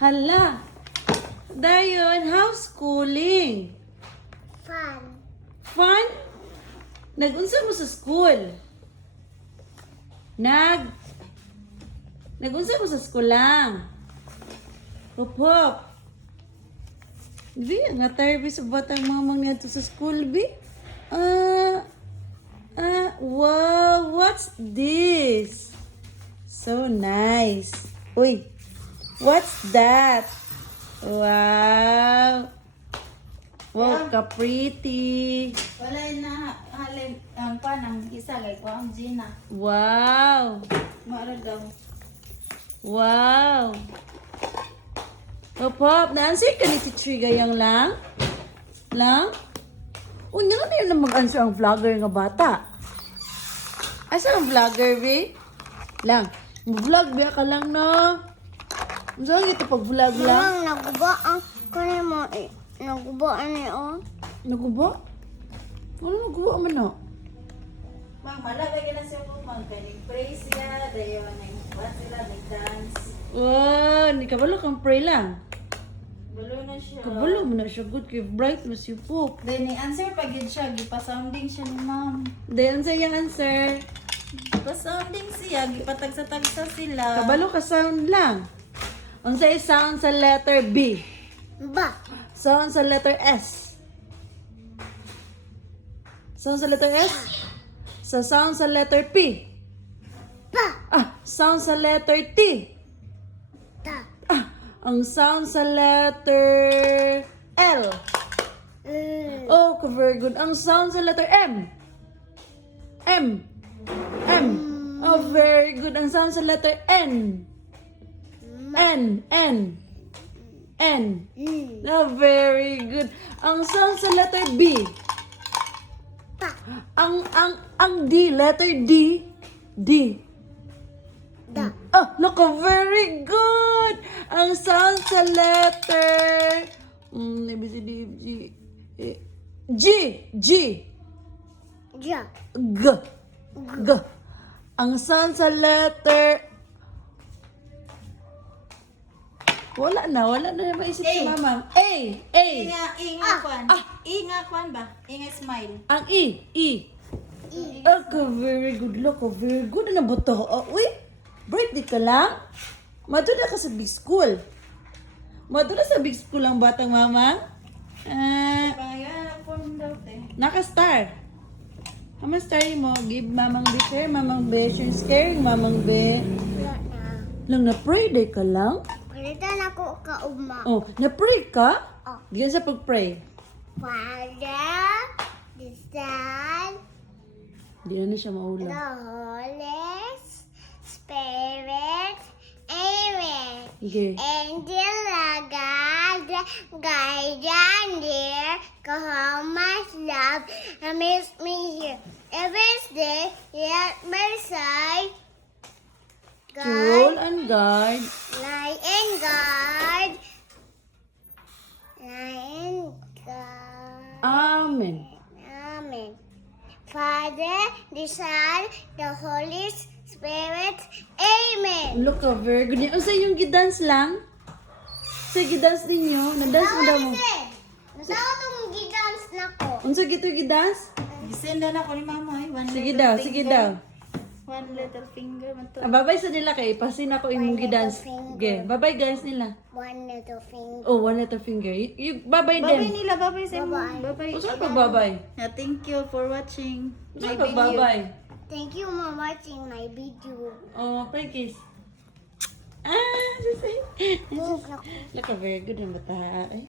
Hala. Dayon, how's schooling? Fun. Fun? Nagunsa mo sa school? Nagunsa mo sa school lang? Hop, hop. Bi, nga tayo bi sa batang mamang niya sa school, bi? Wow, what's this? So nice. Uy, what's that? Wow. Wow, ka-pretty. Wala na halin ang panang isa like ko ang Gina. Wow. Mara daw. Wow. Hop, hop. Naansay ka ni Teacher Gayang lang? Lang? Unya na yun na mag-answer ang vlogger nga bata. Asa ang vlogger, be? Lang. Mag-vlog, biya ka lang, no? Saan ito pag-vlog lang? Mama, naguba ang kunin mo eh. Naguba niyo. Naguba? Ano naguba man, no? Mang malagay na siya mo mang kaning praise siya, dayon nag sila nag-dance. Wow, ni kabalo kang pray lang. Bulo na siya. Kabalo mo na siya good kay bright mo si Poop. Then ni answer pag yun siya, gipa-sounding siya ni ma'am. Dayon sa iyang answer. Gipa-sounding siya, gipatagsa-tagsa sila. Kabalo ka sound lang. Unsay sound sa letter B? Ba. Sound sa letter S. Sound sa letter S? Sound sa letter P. Ba. Sound sa letter T. Ta. Ang sound sa letter L. Oh, very good. Ang sound sa letter M. M. M. Oh, very good. Ang sound sa letter N. N. N. N. Oh, very good. Ang sound sa letter B. Pa. Ang D, letter D. D. Da. Oh, look, very good. Ang sound sa letter A, B, C, D, F, G, E, G. G. Ja. G. G. Ang sound sa letter wala na maisip si A. mama. A. A. Inga kwan. Inga kwan ba? Inga smile. Ang E. E. Okay, very good. Look, very good. Ano ba ito? Uy, birthday ka lang? Madula ka sa big school. Madula sa big school ang batang mama? Pangalan ako daw te. Naka-star. Ama star mo. Give mamang be share, mamang be share, scaring mamang be. Wala na. Lang na-pray day ka lang? Palitan ako ka uma. Oh, na-pray ka? Oh. Diyan sa pag-pray. Father, the Son, Hindi na siya maulam. the Holy Spirit. Amen. Okay. Angel God, guardian dear, Kahamas love, amaze me here. Every day, at my side. To roll and guard. Lie and guard. Lie and guard. Amen. Amen. Father, the Son, the Holy Spirit. Amen. Look, very good. Unsa yung gidance lang? Sa gidance ninyo? Na-dance mo daw mo? Nasawa itong gidance na ko. Unsa gito gidance? Gisenda na ko ni mama ay one Sige little daw, finger. sige daw. One little finger man to. Babay sa nila kay pasin ako imong gidance. Okay, babay guys nila. One little finger. Oh, one letter finger. You babay Babay them. nila, babay sa mo. Bye-bye. Babay. Unsa pag babay? Thank you for watching Unsa my pag video. babay? Thank you for watching my video. Oh, pray kiss. Move na ko. Look, very good ang bata.